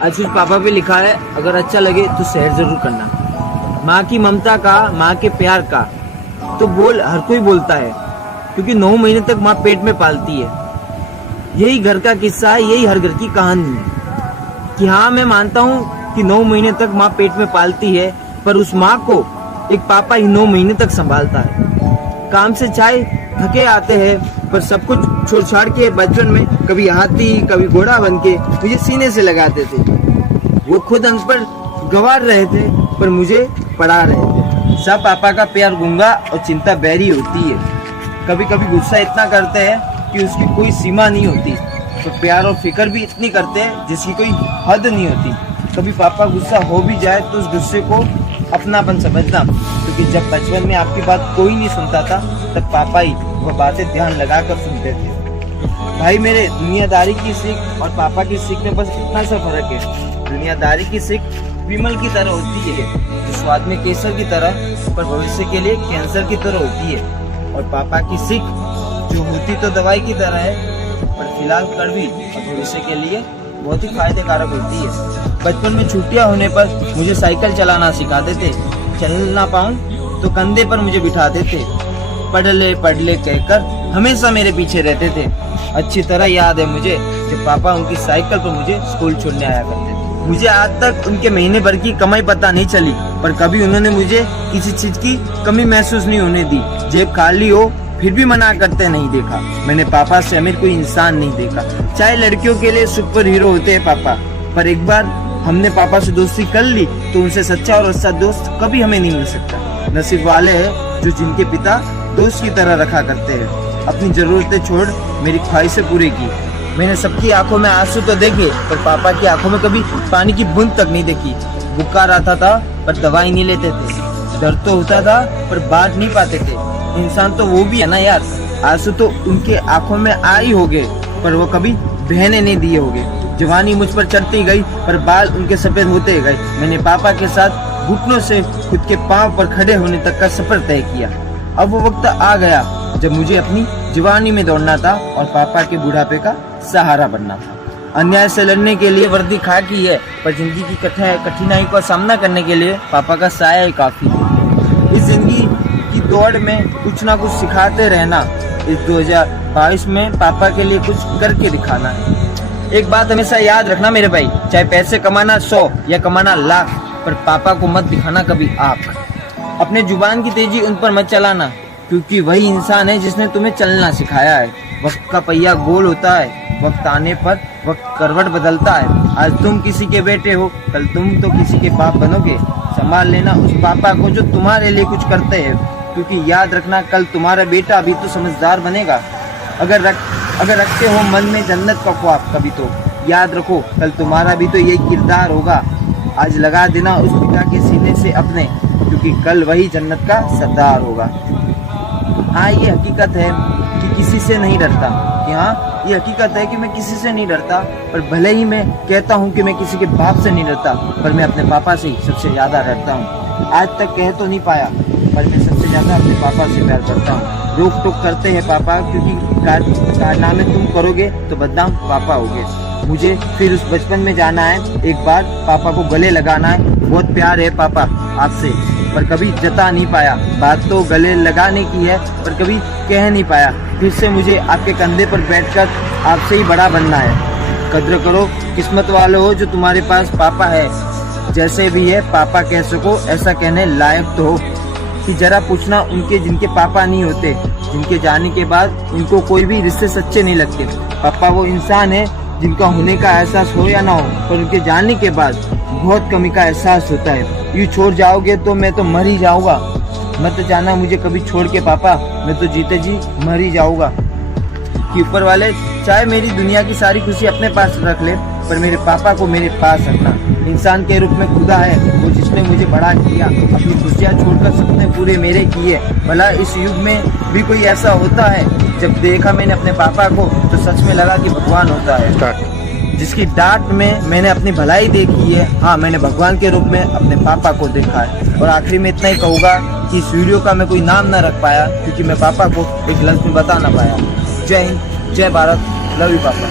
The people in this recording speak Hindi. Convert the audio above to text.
आशीष पापा पे लिखा है, अगर अच्छा लगे तो शेयर जरूर करना। माँ की ममता का, माँ के प्यार का तो बोल हर कोई बोलता है, क्योंकि 9 महीने तक माँ पेट में पालती है। यही घर का किस्सा है, यही हर घर की कहानी है कि हाँ, मैं मानता हूँ कि 9 महीने तक माँ पेट में पालती है, पर उस माँ को एक पापा ही 9 महीने तक संभालता है। काम से चाहे थके आते हैं, पर सब कुछ छोड़ छाड़ के बचपन में कभी हाथी कभी घोड़ा बन के मुझे सीने से लगाते थे। वो खुद अनपढ़ गंवार रहे थे, पर मुझे पढ़ा रहे थे। सब पापा का प्यार गूंगा और चिंता बहरी होती है। कभी कभी गुस्सा इतना करते हैं कि उसकी कोई सीमा नहीं होती, तो प्यार और फिक्र भी इतनी करते हैं जिसकी कोई हद नहीं होती। कभी पापा गुस्सा हो भी जाए तो उस गुस्से को अपनापन समझना, क्योंकि जब बचपन में आपकी बात कोई नहीं सुनता था, तब पापा ही वह बातें ध्यान लगाकर सुनते थे। भाई मेरे, दुनियादारी की सीख और पापा की सीख में बस इतना सा फर्क है। दुनियादारी की सीख विमल की तरह होती है, जो स्वाद में केसर की तरह, पर भविष्य के लिए कैंसर की तरह होती है। और पापा की सीख जो होती तो दवाई की तरह है, पर फिलहाल कड़वी और भविष्य के लिए बहुत ही फायदे कारक होती है। बचपन में छुट्टियां होने पर मुझे साइकिल चलाना सिखाते थे। चल ना पाऊं तो कंधे पर मुझे बिठाते थे। पढ़ ले कहकर हमेशा मेरे पीछे रहते थे। अच्छी तरह याद है मुझे जब पापा उनकी साइकिल पर मुझे स्कूल छोड़ने आया करते थे। मुझे आज तक उनके महीने भर की कमाई पता नहीं चली, पर कभी उन्होंने मुझे किसी चीज की कमी महसूस नहीं होने दी। जेब खाली हो फिर भी मना करते नहीं देखा। मैंने पापा से अमीर कोई इंसान नहीं देखा। चाहे लड़कियों के लिए सुपर हीरो होते हैं पापा, पर एक बार हमने पापा से दोस्ती कर ली तो उनसे सच्चा और अच्छा दोस्त कभी हमें नहीं मिल सकता। नसीब वाले हैं जो जिनके पिता दोस्त की तरह रखा करते हैं। अपनी जरूरतें छोड़ मेरी ख्वाहिशें पूरी की। मैंने सबकी आंखों में आंसू तो देखे, पर पापा की आंखों में कभी पानी की बूंद तक नहीं देखी। बुखार आता था पर दवाई नहीं लेते थे। दर्द तो होता था पर बांट नहीं पाते थे। इंसान तो वो भी है ना यार। आंसू तो उनके आंखों में आई होंगे, पर वो कभी बहने नहीं दिए होंगे। जवानी मुझ पर चढ़ती गई, पर बाल उनके सफेद होते गए। मैंने पापा के साथ घुटनों से खुद के पांव पर खड़े होने तक का सफर तय किया। अब वो वक्त आ गया जब मुझे अपनी जवानी में दौड़ना था और पापा के बुढ़ापे का सहारा बनना था। अन्याय से लड़ने के लिए वर्दी खाकी है, पर जिंदगी की कठिनाई का सामना करने के लिए पापा का साया ही काफी है। इस जिंदगी की दौड़ में कुछ ना कुछ सिखाते रहना। इस 2022 में पापा के लिए कुछ करके दिखाना है। एक बात हमेशा याद रखना मेरे भाई, चाहे पैसे कमाना 100 या कमाना लाख, पर पापा को मत दिखाना कभी आँख। अपने जुबान की तेजी उन पर मत चलाना, क्योंकि वही इंसान है जिसने तुम्हें चलना सिखाया है। वक्त का पहिया गोल होता है, वक्त आने पर वक्त करवट बदलता है। आज तुम किसी के बेटे हो, कल तुम तो किसी के बाप बनोगे। संभाल लेना उस पापा को जो तुम्हारे लिए कुछ करते हैं, क्योंकि याद रखना कल तुम्हारा बेटा भी तो समझदार बनेगा। अगर रखते हो मन में जन्नत का ख्वाब कभी, तो याद रखो कल तुम्हारा भी तो यही किरदार होगा। आज लगा देना उस पिता के सीने से अपने, क्योंकि कल वही जन्नत का सरदार होगा। हाँ, ये हकीकत है कि किसी से नहीं डरता। कि हाँ, ये हकीकत है कि मैं किसी से नहीं डरता, पर भले ही मैं कहता हूँ कि मैं किसी के बाप से नहीं डरता, पर मैं अपने पापा से ही सबसे ज्यादा डरता हूँ। आज तक कह तो नहीं पाया, पर मैं सबसे ज्यादा अपने पापा से प्यार करता हूँ। रोक टोक करते हैं पापा, क्योंकि कारनामे तुम करोगे तो बदनाम पापा होगे। मुझे फिर उस बचपन में जाना है, एक बार पापा को गले लगाना है। बहुत प्यार है पापा आपसे, पर कभी जता नहीं पाया। बात तो गले लगाने की है, पर कभी कह नहीं पाया। फिर से मुझे आपके कंधे पर बैठकर आपसे ही बड़ा बनना है। कद्र करो, किस्मत वाले हो जो तुम्हारे पास पापा है। जैसे भी है पापा कह सको, ऐसा कहने लायक तो हो कि जरा पूछना उनके जिनके पापा नहीं होते, जिनके जाने के बाद उनको कोई भी रिश्ते सच्चे नहीं लगते। पापा वो इंसान है जिनका होने का एहसास हो या ना हो, पर उनके जाने के बाद बहुत कमी का एहसास होता है। यूँ छोड़ जाओगे तो मैं तो मर ही जाऊंगा। मत जाना मुझे कभी छोड़ के पापा, मैं तो जीते जी मर ही जाऊंगा। कि ऊपर वाले चाहे मेरी दुनिया की सारी खुशी अपने पास रख ले, पर मेरे पापा को मेरे पास रखना। इंसान के रूप में खुदा है वो जिसने मुझे बड़ा किया, अपनी खुशियाँ छोड़कर सपने पूरे मेरे किए। भला इस युग में भी कोई ऐसा होता है? जब देखा मैंने अपने पापा को तो सच में लगा कि भगवान होता है, जिसकी डांट में मैंने अपनी भलाई देखी है। हाँ, मैंने भगवान के रूप में अपने पापा को देखा है। और आखिरी में इतना ही कहूँगा कि इस वीडियो का मैं कोई नाम न रख पाया, क्योंकि मैं पापा को एक लफ्ज़ में बता ना पाया। जय हिंद, जय भारत, लव यू पापा।